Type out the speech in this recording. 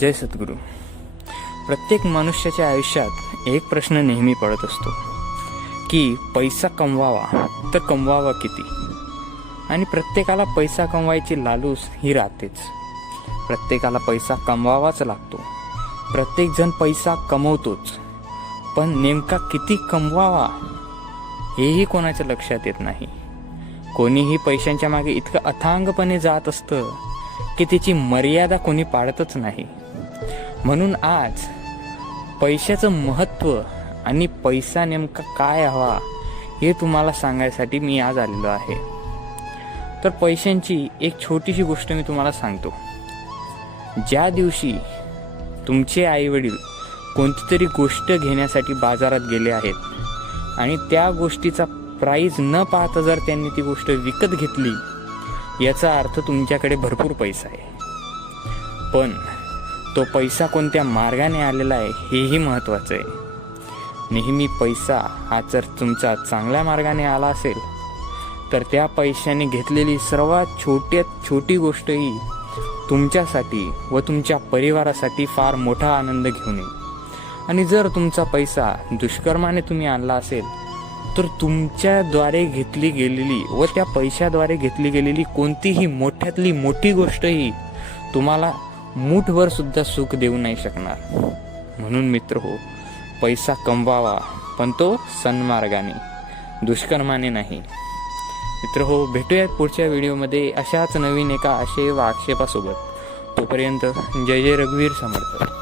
जय सद्गुरू. प्रत्येक मनुष्याच्या आयुष्यात एक प्रश्न नेहमी पडत असतो की पैसा कमवावा तर कमवावा किती. आणि प्रत्येकाला पैसा कमवायची लालूस ही राहतेच. प्रत्येकाला पैसा कमवावाच लागतो. प्रत्येकजण पैसा कमवतोच, पण नेमका किती कमवावा हेही कोणाच्या लक्षात येत नाही. कोणीही पैशांच्या मागे इतकं अथांगपणे जात असतं की त्याची मर्यादा कोणी पाळतच नाही. म्हणून आज पैशाचं महत्त्व आणि पैसा नेमका काय हवा हे तुम्हाला सांगायसाठी मी आज आलेलो आहे. तर पैशांची एक छोटीशी गोष्ट मी तुम्हाला सांगतो. ज्या दिवशी तुमचे आईवडील कोणती तरी गोष्ट घेण्यासाठी बाजारात गेले आहेत आणि त्या गोष्टीचा प्राईज न पाहता जर त्यांनी ती गोष्ट विकत घेतली, याचा अर्थ तुमच्याकडे भरपूर पैसा आहे. पण तो पैसा कोणत्या मार्गाने आलेला आहे हेही महत्त्वाचं आहे. नेहमी पैसा हा जर तुमचा चांगल्या मार्गाने आला असेल तर त्या पैशाने घेतलेली सर्वात छोट्यात छोटी गोष्टही तुमच्यासाठी व तुमच्या परिवारासाठी फार मोठा आनंद घेऊन येईल. आणि जर तुमचा पैसा दुष्कर्माने तुम्ही आणला असेल तर तुमच्याद्वारे घेतली गेलेली व त्या पैशाद्वारे घेतली गेलेली कोणतीही मोठ्यातली मोठी गोष्टही तुम्हाला मूठभर सुद्धा सुख देऊ नाही शकणार. म्हणून मित्र हो, पैसा कमवावा, पण तो सन्मार्गाने, दुष्कर्माने नाही. मित्र हो, भेटूयात पुढच्या व्हिडिओमध्ये अशाच नवीन एका आशय व आक्षेपासोबत. तोपर्यंत जय जय रघुवीर समर्थ.